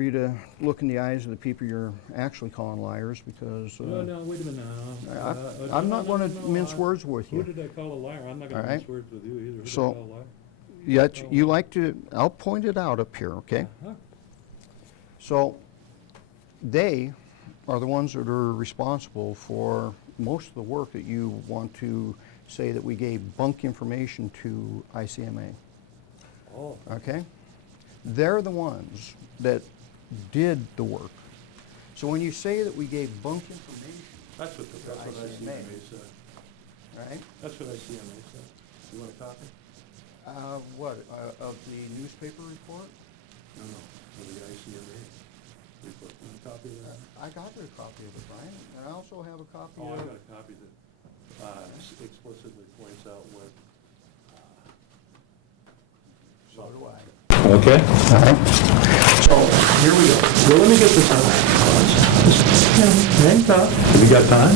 you to look in the eyes of the people you're actually calling liars, because No, wait a minute now. I'm not going to mince words with Who you. did I call a liar? I'm not All gonna right. mince words with you either. Who did So- I call a liar? Yet you like to, I'll point it out up here, okay? Uh-huh. So they are the ones that are responsible for most of the work that you want to say that we gave bunk information to ICMA, Oh, okay? They're the ones that did the work. So when you say that we gave bunk information, that's what ICMA. ICMA said. right? That's what ICMA said. You want a copy? Of the newspaper report? No, for the ICMA report. Want a copy of that? I got a copy of it, Brian, and I also have a copy Oh, I of. got a copy that explicitly points out what. So do I. Okay. All right. So, here we go. Well, let me get this out. Hang tough. We got time?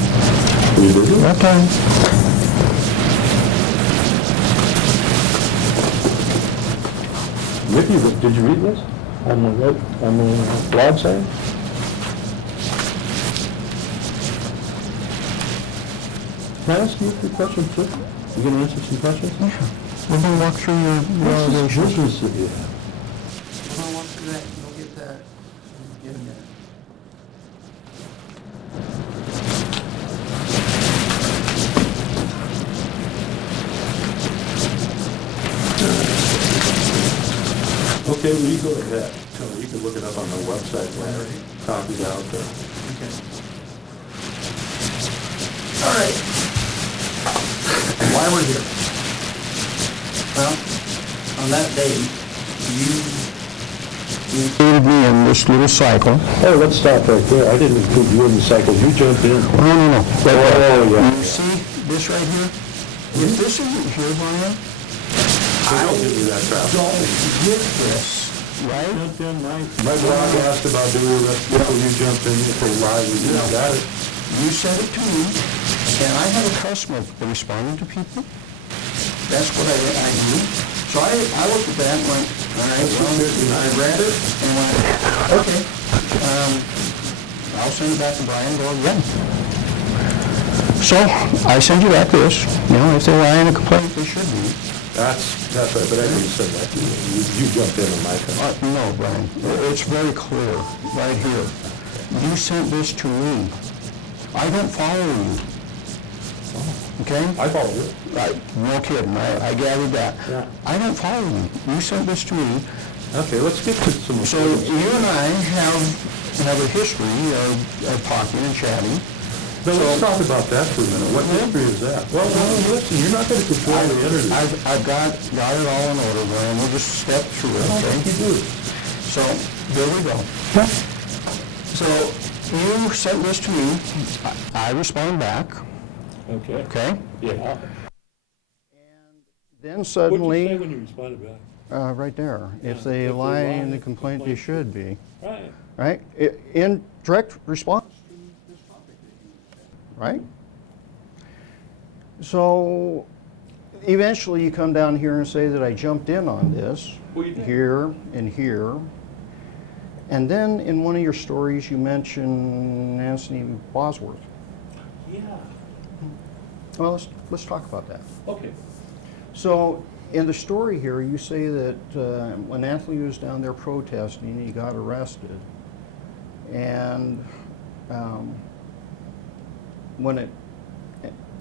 We busy? Got time. Ricky, did you read this on the blog site? Can I ask you a few questions, too? You gonna answer some questions? We're gonna walk through your allegations. This is, yeah. We're gonna walk through that, you'll get that in a minute. Okay, well, you go ahead. You can look it up on the website, Larry. Copies out there. Okay. All right. Why we're here? Well, on that day, you included me in this little cycle. Oh, let's stop right there. I didn't include you in the cycle. You jumped in. No. Oh, yeah. You see this right here? If this isn't here, Brian, I don't give you that crap. don't get this, right? Jumped in, my blog asked about doing this, you jumped in for live, you got it. You said it to me, and I had a customer responding to people. That's what I do. So I looked at that and went, all right, well, I read it and went, okay, I'll send it back to Brian and go again. So I send you back this, if they're lying in a complaint, they should be. That's right, but I didn't say that to you. You jumped in on my thing. No, Brian, it's very clear, right here. You sent this to me. I don't follow you. Okay? I follow you. No kidding, I gathered that. Yeah. I don't follow you. You sent this to me. Okay, let's get to some. So you and I have a history of talking and chatting. Now, let's talk about that for a minute. What history is that? Well, listen, you're not going to control the interview. I've got it all in order, Brian. We'll just step through it, okay? You do. So, there we go. So, you sent this to me. I respond back, Okay. okay? Yeah. Then What'd suddenly, you say when you responded back? right there, if Yeah, they if they lie lie in in the the complaint, they should be, Right. right? In direct response to this topic that you said, right? So eventually you come down here and say that I jumped in on this, Well, you did. here and here. And then in one of your stories you mention Anthony Bosworth. Yeah. Well, let's talk about that. Okay. So in the story here, you say that when Anthony was down there protesting, he got arrested. And when it,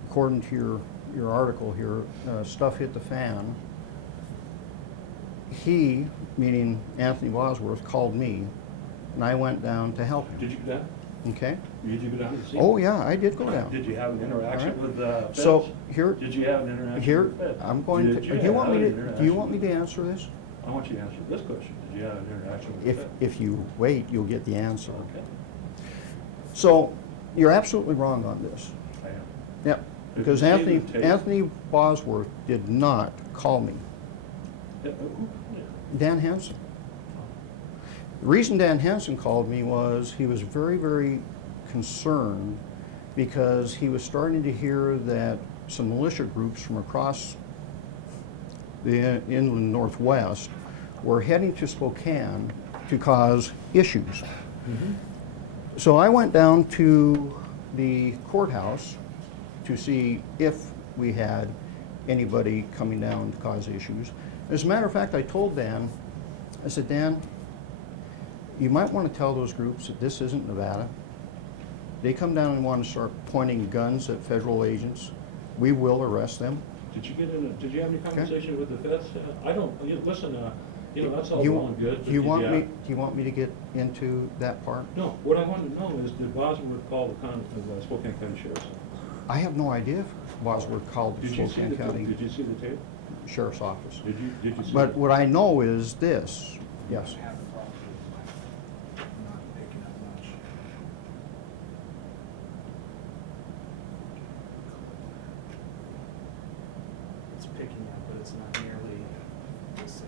according to your article here, stuff hit the fan, he, meaning Anthony Bosworth, called me, and I went down to help him. Did you go down? Okay? Did you go down to the scene? Oh, yeah, I did go down. Did you have an interaction All right. with Fitz? So here, Did you have an interaction here, with Fitz? I'm going to, Did do you want me have to, an do you interaction want me with- to answer this? I want you to answer this question. Did you have an interaction with Fitz? If you wait, you'll get the answer. Okay. So, you're absolutely wrong on this. I am. Yep, because you see Anthony, the tape- Anthony Bosworth did not call me. Yeah, who- Dan Hansen. The reason Dan Hansen called me was he was very, very concerned because he was starting to hear that some militia groups from across the inland northwest were heading to Spokane to to cause issues. So I went down to the courthouse to see if we had anybody coming down to cause issues. As a matter of fact, I told Dan, I said, Dan, you might want to tell those groups that this isn't Nevada. They come down and want to start pointing guns at federal agents. We will arrest them. Did you have any conversation with the feds? I don't, listen, that's all You- well and good. but Do you want did me, do you want me to get into that part? No, what I want to know is, did Bosworth call the Spokane County Sheriff's Office? I have no idea if Bosworth called the Did you see Spokane the, County did you see the tape? Sheriff's Office. Did you see But it? what I know is this, yes. Have a problem with not picking up much. It's picking up, but it's not nearly the same.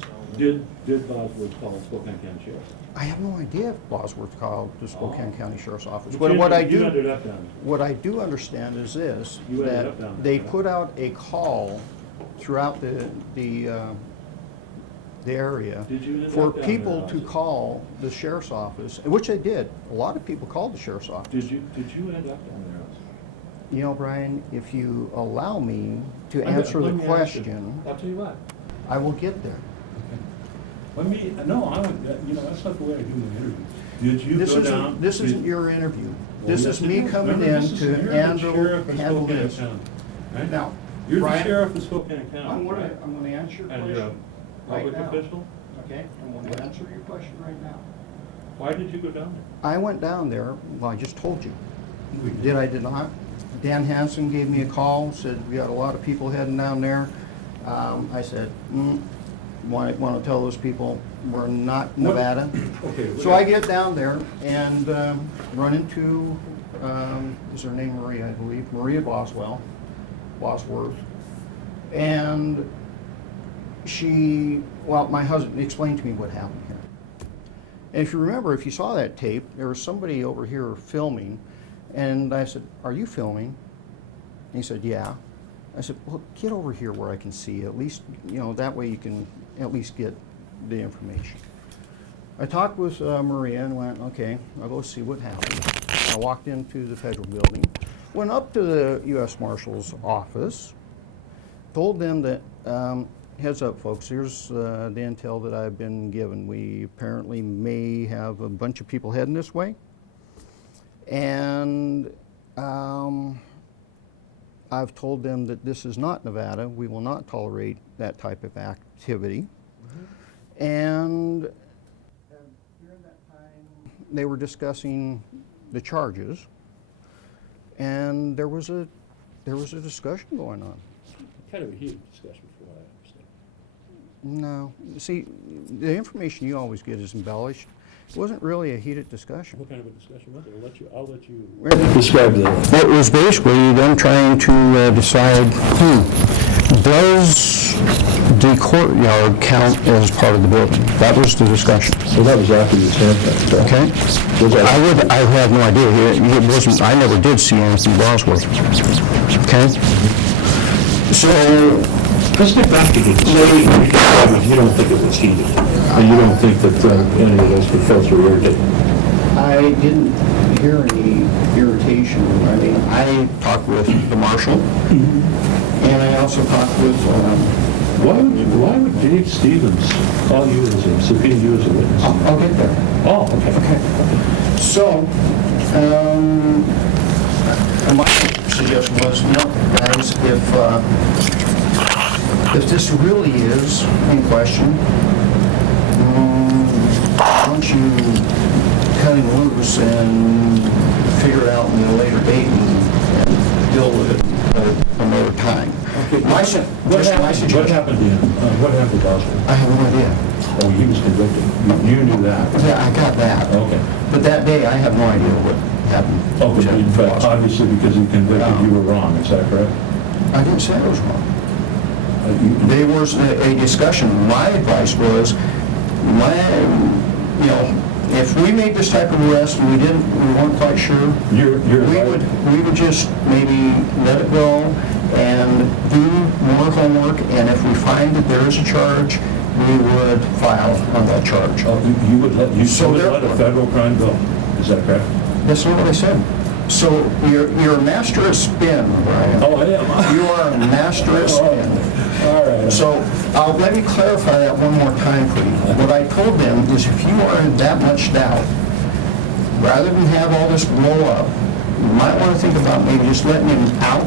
So, Did Bosworth call Spokane County Sheriff? I have no idea if Bosworth called the Spokane Oh. County Sheriff's Office. But But what I you ended do, up down what I do understand is this, You ended that up down there, they yeah. put out a call throughout the area Did you end for up down people there, to Isaac? call the sheriff's office, which they did. A lot of people called the sheriff's office. Did you end up down there? Isaac? You know, Brian, if you allow me to I'm- answer the let me ask you. question, I'll tell you what. I will get there. Let me, no, I would, that's not the way I do my interviews. Did you go down? This isn't did- your interview. Well, This yes, is it me is. coming Remember, in this is- to you're the handle sheriff of handle Spokane this. County, right? Now, You're the Brian, sheriff of Spokane County, I'm gonna, right? I'm gonna answer your And you're a question right public now. official? Okay, I'm gonna answer your question right now. Why did you go down there? I went down there, well, I just told you. Did I did not? Dan Hansen gave me a call, said, we got a lot of people heading down there. I said, want to tell those people we're not Nevada. Okay. So I get down there and run into, is her name Maria, I believe, Maria Bosworth. And my husband explained to me what happened here. And if you remember, if you saw that tape, there was somebody over here filming, and I said, are you filming? And he said, yeah. I said, well, get over here where I can see, at least, that way you can at least get the information. I talked with Maria and went, okay, I'll go see what happened. I walked into the federal building, went up to the U.S. Marshal's office, told them that, heads up folks, here's the intel that I've been given. We apparently may have a bunch of people heading this way. And I've told them that this is not Nevada. We will not tolerate that type of activity. And during that time, they were discussing the charges, and there was a discussion going on. Kind of a heated discussion from what I understand. No, see, the information you always get is embellished. It wasn't really a heated discussion. What kind of a discussion was it? I'll let you describe that. It was basically them trying to decide, does the courtyard count as part of the building? That was the discussion. So that was after you said that. Okay? I have no idea. It wasn't, I never did see Anthony Bosworth. Okay? So, Let's get back to the discussion. You don't think it was heated, and you don't think that any of those could felt through irritated. I didn't hear any irritation. I mean, I talked with the marshal, and I also talked with, Why would Dave Stevens call you as a subpoena you as a witness? I'll get there. Oh, okay. So, my suggestion was, guys, if this really is in question, why don't you cut him loose and figure it out in a later date and deal with it another time. Okay. My What suggestion. happened to him? What happened to Boswell? I have no idea. Oh, he was convicted. You knew that. Yeah, I got that. Okay. But that day, I have no idea what happened. Okay, but obviously because he convicted, you were wrong, is that correct? I didn't say I was wrong. You- There was a discussion. My advice was, if we made this type of arrest and we weren't quite sure, You're we would just maybe let it go and do more homework, and if we find that there is a charge, we would file on that charge. Oh, you would let, you So would let a therefore- federal crime go, is that correct? That's not what I said. So you're a master at spin, Brian. Oh, I am. You are a master at spin. All right. So let me clarify that one more time for you. What I told them is if you are in that much doubt, rather than have all this blow up, you might want to think about maybe just letting him out,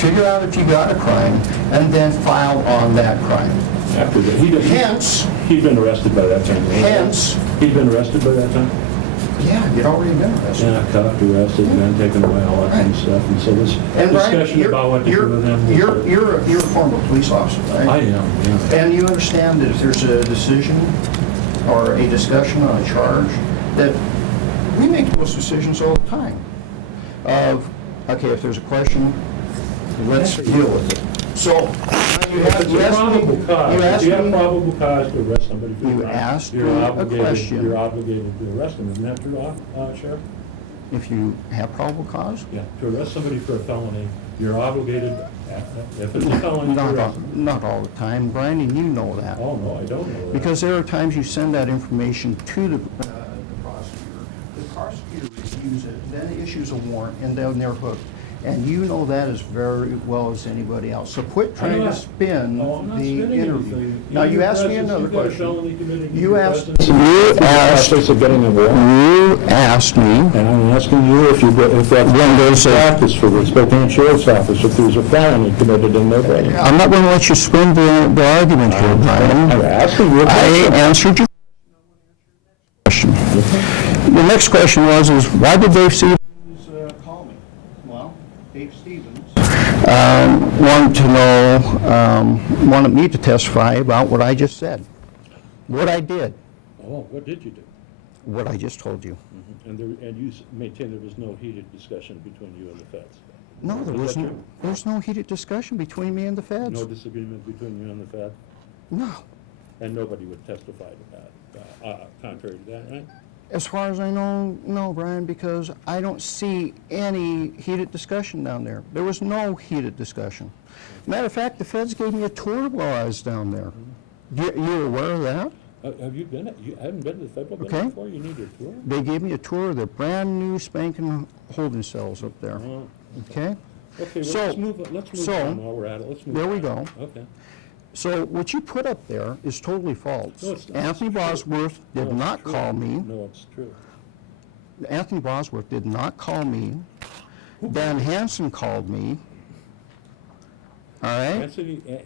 figure out if you got a crime, and then file on that crime. After that, Hence, he'd been arrested by that time. hence, He'd been arrested by that time? yeah, you'd already been arrested. Yeah, caught, arrested, and then taken away, all that kind of stuff. And so this And Brian, discussion about what to do with him. you're a former police officer, right? I am, yeah. And you understand that if there's a decision or a discussion on a charge, that we make those decisions all the time. Of, okay, if there's a question, let's deal with it. So, you If have, it's you a asked probable me, cause, you if asked you have me, probable cause to arrest somebody for a You crime, asked you're me a obligated- question. You're obligated to arrest them, isn't that true, Sheriff? if you have probable cause, Yeah, to arrest somebody for a felony, you're obligated, if it's a felony, to arrest them. not all the time, Brian, and you know that. Oh, no, I don't know that. Because there are times you send that information to the prosecutor. The prosecutor reviews it, then issues a warrant, and then they're hooked. And you know that as very well as anybody else. So quit trying to not- spin Oh, I'm not the spinning interview. anything. Now, you asked me another You've got a question. felony committed. You asked, You you asked, of getting a warrant. you asked me, And I'm asking you if that's one of those practice for the Spokane Sheriff's Office, if there's a felony committed in their building. I'm not going to let you spin the argument here, Brian. I'm asking you a I question. answered your question. The next question was, is why did Dave Stevens call me? Well, Dave Stevens wanted to know, wanted me to testify about what I just said. What I did, Oh, what did you do? what I just told you. And you maintain there was no heated discussion between you and the feds? No, Is that true? there's no heated discussion between me and the feds. No disagreement between you and the Fed? No. And nobody would testify to that, contrary to that, right? As far as I know, no, Brian, because I don't see any heated discussion down there. There was no heated discussion. Matter of fact, the feds gave me a tour while I was down there. You're aware of that? Have you been, you haven't been to the federal Okay. building before? You need a tour? They gave me a tour of their brand-new spanking holding cells up there, Oh, okay? okay, well, So- let's move so, on while we're at it. Let's move there we on. go. Okay. So what you put up there is totally false. No, it's not. Anthony It's true. Bosworth No, did it's not true. call me. No, it's true. Anthony Bosworth did not call me. Dan Hansen called me. All right?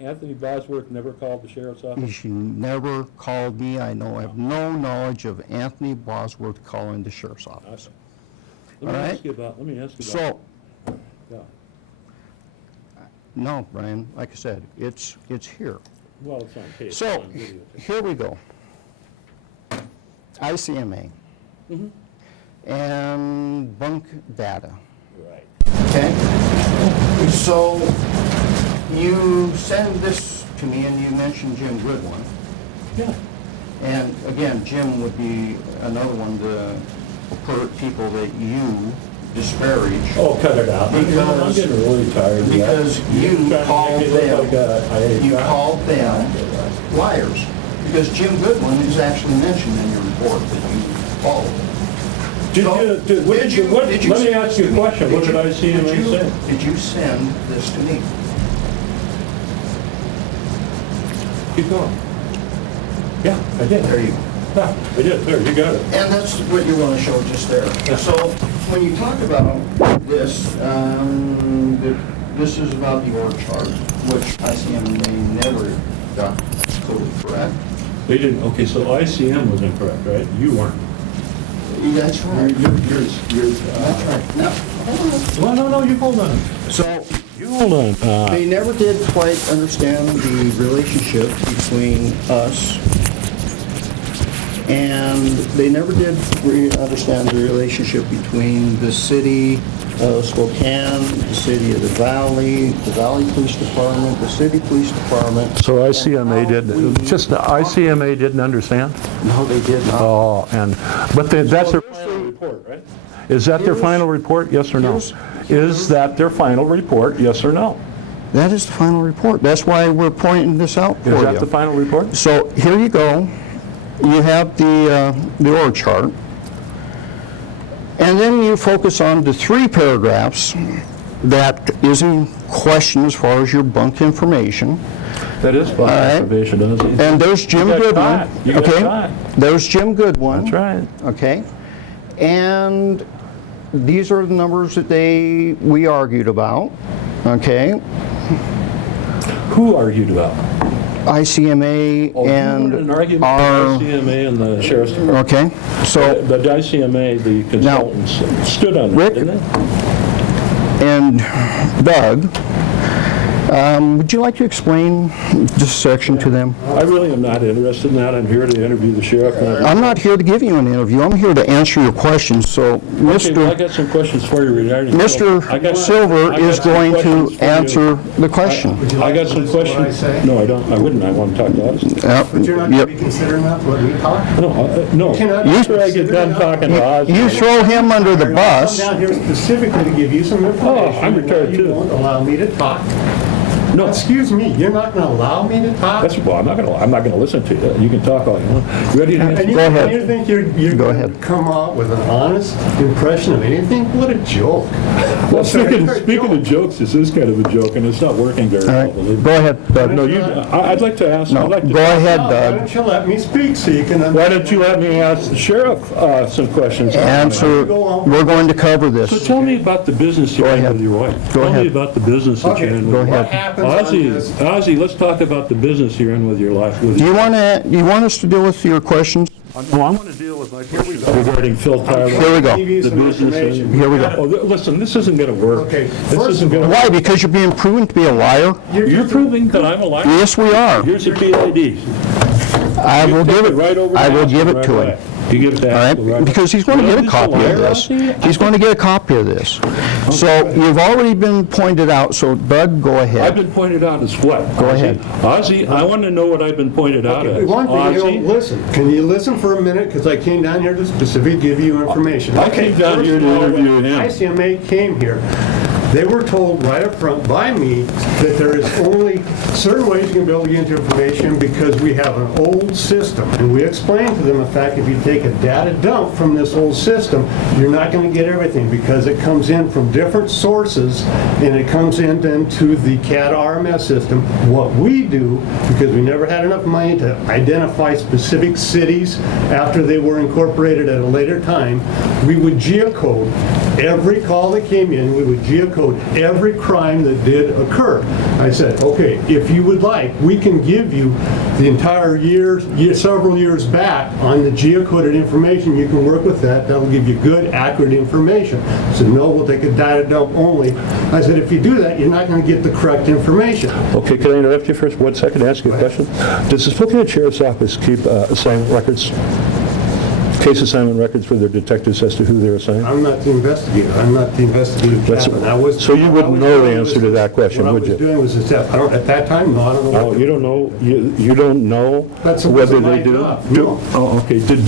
Anthony Bosworth never called the sheriff's office? She never called me. I have no knowledge of Anthony Bosworth calling the sheriff's office. Let me All right. ask you about, So, yeah. no, Brian, like I said, it's here. Well, it's on tape. So, it's on video. here we go. ICMA. And bunk data. Right. Okay? So, you send this to me, and you mentioned Jim Goodwin. Yeah. And again, Jim would be another one of the people that you disparage. Oh, cut it out. I'm Because- getting really tired of that. Because You're you trying to called make me look them, like I hate you God. called them liars. Because Jim Goodwin is actually mentioned in your report that you followed. Did So, you, did, what, did you- what, did you let me send ask you a question. What did I see him did you- say? Did you send this to me? Keep going. Yeah, I did. There you go. Yeah, I did. There, you got it. And that's what you want to show just there. So when you talk about this, this is about the org chart, which ICMA never got totally correct. They didn't, okay, so ICM was incorrect, right? You weren't. That's right. You're, That's right. Now, hold on. no, you hold on. So You hold on. they never did quite understand the relationship between us, and they never did understand the relationship between the city of Spokane, the city of the Valley Police Department, the city police department. So ICMA ICMA didn't understand? No, they did not. Oh, but that's their, Final report, right? is that their final report, yes or no? Is that their final report, yes or no? That is the final report. That's why we're pointing this out for you. Is that the final report? So here you go. You have the org chart. And then you focus on the 3 paragraphs that is in question as far as your bunk information. That is bunk right. information, isn't it? And there's Jim You got Goodwin. caught. You got Okay? caught. There's Jim Goodwin. That's right. Okay? And these are the numbers that we argued about. Okay? Who argued about? ICMA Oh, you and had an argument our... with ICMA and the sheriff's department. Okay? So, The ICMA, the consultants, stood on Rick- it, didn't they? and Doug, would you like to explain this section to them? I really am not interested in that. I'm here to interview the sheriff. I'm not here to give you an interview. I'm here to answer your questions. So, Okay, well, I Mr. got some questions for you regarding... Mr. Silver is going to answer the question. I got some questions. No, I don't. I wouldn't. I want to talk to us. But you're not going Yep. to be considering that when we talk? No. Cannot- After I get done talking to Oz. You throw him under the I'm bus. down here specifically to give you some information. I'm and now retired you too. won't allow me to talk. No. Excuse me, you're not going to allow me to talk? That's, well, I'm not going to listen to you. You can talk all you want. You ready to And answer? you, Go ahead. and you think you're Go going ahead. to come out with an honest impression of anything? What a joke. Well, speaking Joke. of jokes, this is kind of a joke, and it's not working very All well, right, believe me. go ahead, Doug. No, I'd like to ask... No, I'd like to go ahead, Why Doug. don't you let me speak so you can... Why don't you let me ask the sheriff some questions? Answer. We're going to cover So this. tell me about the business you're in ahead. with your wife. Go Tell me ahead. about the business that Okay, you're in go with your ahead. what happens on this... Ozzy, let's talk about the business you're in with your life. Do you want us to deal with your questions? No, I want to deal with my questions regarding Phil Tyler. Here we go. Give you The some business. information. Here we go. Oh, listen, this isn't going to work. Okay, This first isn't of going to Why? Because you're being proven to be a liar? You're proving that I'm a liar? Yes, we are. Here's your PID. I will give it. Right over I will to give Aspen it to right him. away. You give it to All Aspen right, right because he's going to away. get a copy of this. He's going to get a copy of this. So you've already been pointed out, so Doug, go I've ahead. been pointed out as what? Go ahead. Ozzy, I want to know what I've been pointed out as. One thing, you don't Ozzy, listen. Can you listen for a minute? Because I came down here to specifically give you information. I came down here to first of all, interview when him. ICMA came here, they were told right up front by me that there is only certain ways you can be able to get into information because we have an old system. And we explained to them, in fact, if you take a data dump from this old system, you're not going to get everything because it comes in from different sources and it comes in then to the CAD RMS system. What we do, because we never had enough money to identify specific cities after they were incorporated at a later time, we would geocode every call that came in, we would geocode every crime that did occur. I said, okay, if you would like, we can give you the entire year, several years back on the geocoded information. You can work with that. That'll give you good, accurate information. I said, no, we'll take a data dump only. I said, if you do that, you're not going to get the correct information. Okay, can I interrupt you for 1 second to ask you a question? Does the Spokane Sheriff's Office keep assignment records, case assignment records for their detectives as to who they're assigned? I'm not the investigator. I'm not the investigative That's- captain. I was- so you wouldn't I was know the doing answer was- to that question, would you? What I was doing was, at that time, no, I don't know. Oh, you don't know, you don't know That's whether my they do? job, no. Oh, okay. Did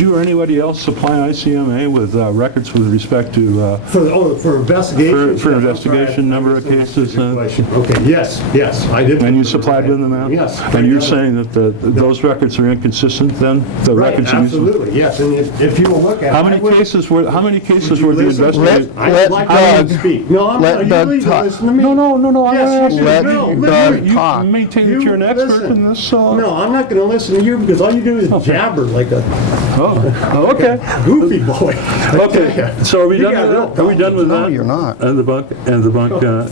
you or anybody else supply ICMA with records with respect to, For investigation? For investigation, number of cases, Okay, yes, I did. and you supplied them out? Yes. And you're saying that those records are inconsistent then? The Right, records that you- absolutely, yes, and if you will look at it. How many cases were the investigators? I would Let like Doug- to speak. No, I'm let not, you Doug need to talk. listen to me. No, I want to Yes, ask you you. Let should. No, Doug listen. You talk. maintain that you're an expert listen. in this, so... No, I'm not going to listen to you because all you do is jabber like a Oh, okay. goofy boy. Okay, so are we You done got with real that? Are we done with No, that? you're not. And the bunk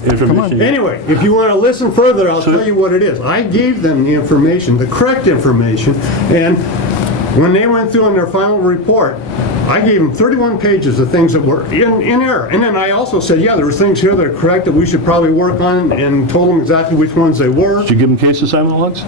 information? Anyway, if you want to listen further, I'll tell you what it is. I gave them the information, the correct information, and when they went through on their final report, I gave them 31 pages of things that were in error. And then I also said, yeah, there were things here that are correct that we should probably work on, and told them exactly which ones they were. Did you give them case assignment logs?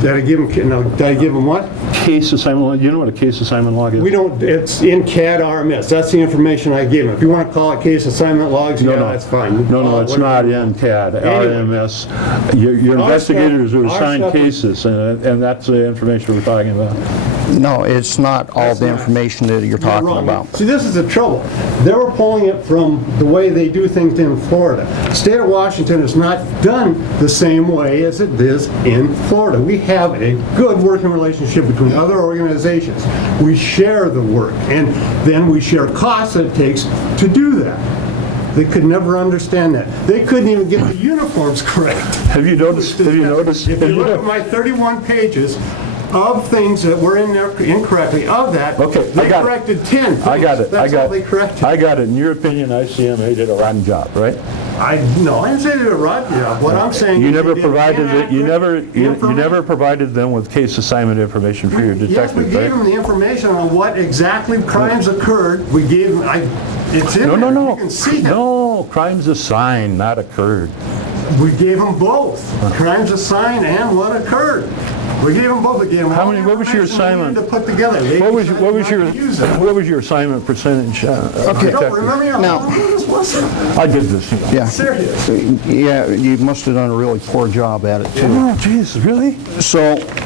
Did I give them, no, did I give them what? Case assignment log, you know what a case assignment log is? We don't, it's in CAD RMS. That's the information I gave them. If you want to call it case assignment logs, yeah, that's fine. You can No, call no, it it's whatever. not in CAD, Anyway. RMS. Your Our investigators stuff- who our assign stuff is- cases, and that's the information we're talking about. No, it's not all the information that you're You're talking wrong. about. See, this is the trouble. They were pulling it from the way they do things in Florida. The state of Washington is not done the same way as it is in Florida. We have a good working relationship between other organizations. We share the work, and then we share costs that it takes to do that. They could never understand that. They couldn't even get the uniforms correct. Have you noticed, If you look at my 31 pages of things that were in there incorrectly, of that, Okay, I they got it. corrected 10 things. I got it, I That's all got they it. corrected. I got it. In your opinion, ICMA did a rotten job, right? No, I didn't say they did a rotten job. What I'm saying You is never they did provided, you never information. provided them with case assignment information for your Yes, we detectives, gave them right? the information on what exactly crimes occurred. We gave them, it's in No, there. no, You no. can see it. No, crimes assigned, not occurred. We gave them both, crimes assigned and what occurred. We gave them both. We gave them How all many- the what was your information they needed assignment? to put together. They What was decided your, not to use it. what was your assignment percentage? I don't detective? remember how Now- long this was. I did this. Yeah. Serious. Yeah, you must have done a really poor job at it, too. Oh, jeez, really? So,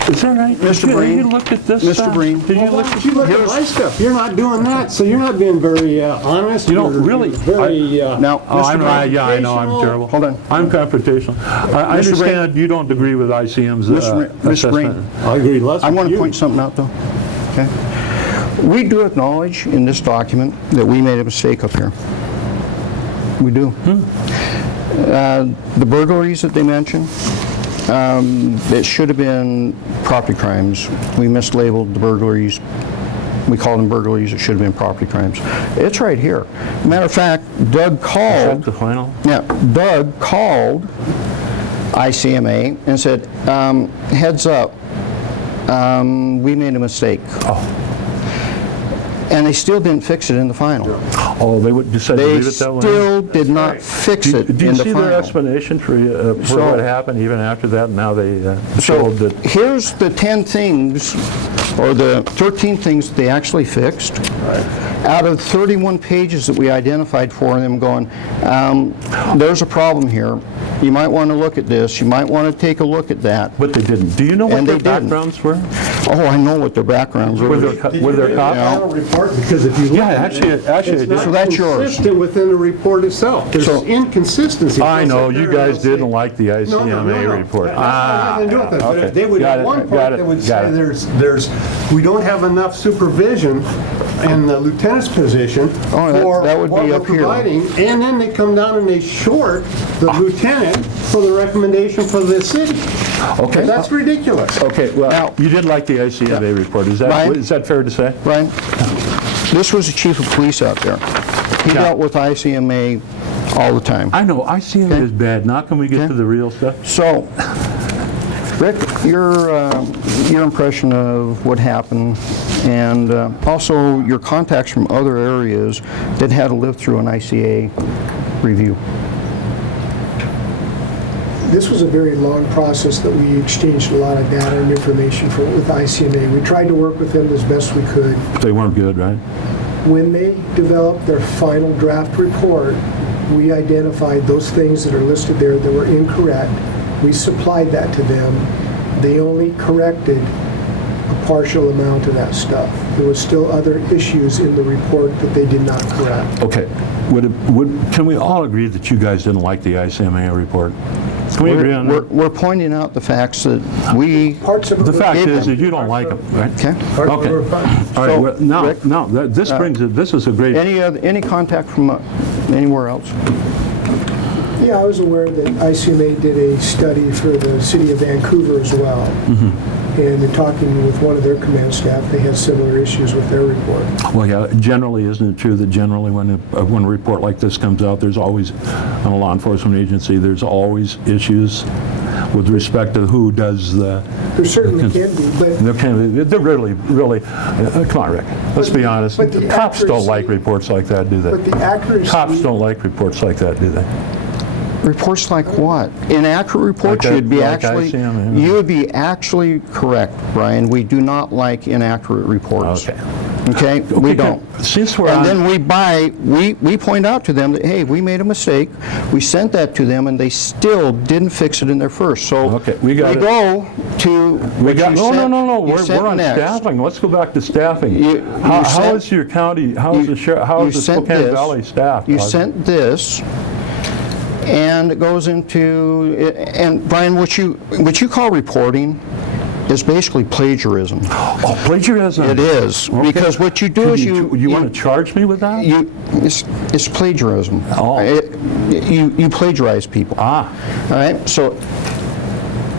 Is that right? Mr. You- Breen, You looked at this? Mr. Breen. Did you Well, look why at? don't you look at my stuff? You're not doing that, so you're not being very honest. You know, You're really, very. now, Oh, Mr. I'm Breen, right, yeah, I know, I'm confrontational. terrible. Hold on. I'm confrontational. I Breen. understand you don't agree with ICM's Mr. Breen, assessment. I agree less I with want to you. point something out, though. Okay? We do acknowledge in this document that we made a mistake up here. We do. The burglaries that they mentioned, it should have been property crimes. We mislabeled the burglaries. We called them burglaries. It should have been property crimes. It's right here. Matter of fact, Doug Is that called. the final? Yeah, Doug called ICMA and said, heads up, we made a mistake. And they still didn't fix it in the final. Oh, they would decide to They leave it that way? still did not fix Do it do you in the see their final. explanation for So- what happened even after that? Now they So showed that, here's the 10 things, or the 13 things that they actually fixed. Out of 31 pages that we identified for them going, there's a problem here. You might want to look at this. You might want to take a look at that. but they didn't. Do you know what And their they didn't. backgrounds were? Oh, I know what their backgrounds Were were. there were there cops? Final report, because if you look Yeah, at it, actually, I it's did. not So that's yours. consistent within the report itself. There's So- inconsistency. I know, you guys didn't No, like the no, ICMA no. report. That has nothing to do with it. okay. But they would, Got at it, one got point, it, they would got say it. we don't have enough supervision in the lieutenant's position Oh, that- for that would what be we're up here. providing, and then they come down and they short the lieutenant for the recommendation for the city. Okay. That's ridiculous. Okay, well, Now- you did like the ICMA report. Ryan? Is that fair to say? Brian, this was the chief of police out there. He Yeah. dealt with ICMA all the time. I know, ICMA Okay. is bad. Now can we get Okay. to the real stuff? So, Rick, your impression of what happened, and also your contacts from other areas that had to live through an ICA review. This was a very long process that we exchanged a lot of data and information with ICMA. We tried to work with them as best we could. They weren't good, right? When they developed their final draft report, we identified those things that are listed there that were incorrect. We supplied that to them. They only corrected a partial amount of that stuff. There was still other issues in the report that they did not correct. Okay. Can we all agree that you guys didn't like the ICMA report? Can we agree on that? We're pointing out the facts that we, Parts of it The were- fact gave is them. that you don't like them, right? okay? Okay. All right, So, well, Rick, now, this brings it, this is a great, Any contact from anywhere else? Yeah, I was aware that ICMA did a study for the city of Vancouver as well. And in talking with one of their command staff, they had similar issues with their report. well, yeah, generally, isn't it true that generally when a report like this comes out, there's always, on a law enforcement agency, there's always issues with respect to who does the... There certainly can be, but They're really, come on, Rick, let's be honest. but the Cops don't like accuracy- reports like that, do they? but the accuracy... Cops don't like reports like that, do they? Reports like what? Inaccurate reports, Like I- you'd be like I actually, see 'em, yeah. you would be actually correct, Brian. We do not like inaccurate reports. Okay. Okay? We don't. Since we're And on, then we point out to them that, hey, we made a mistake. We sent that to them, and they still didn't fix it in there first. So Okay, we got it. go to we what got, you no, sent- you we're sent on next. staffing. Let's go back to staffing. You How sent- is your county, how is You- how you is the sent Spokane this. Valley staffed? You sent this, and it goes into, and Brian, what you call reporting is basically plagiarism. Oh, plagiarism. It is, Okay. because what you do Could is you want to charge me with that? it's plagiarism. Oh. You plagiarize people. Ah, All right, so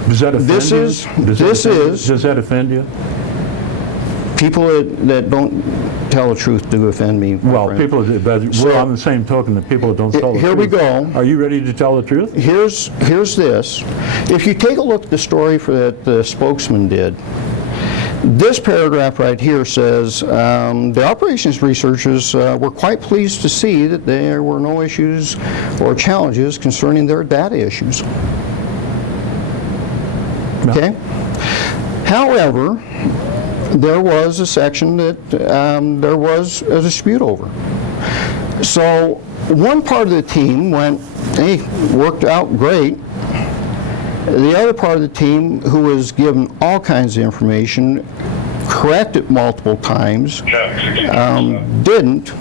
does that offend This you? is- Does that this offend you? is- Does that offend you? people that don't tell the truth do offend me. my Well, friend. people, but So- we're on the same token, the people that don't tell the truth. Here we go. Are you ready to tell the truth? Here's this. If you take a look at the story that the spokesman did, this paragraph right here says, the operations researchers were quite pleased to see that there were no issues or challenges concerning their data issues. Okay? However, there was a section that there was a dispute over. So one part of the team went, hey, worked out great. The other part of the team, who was given all kinds of information, corrected multiple times, didn't.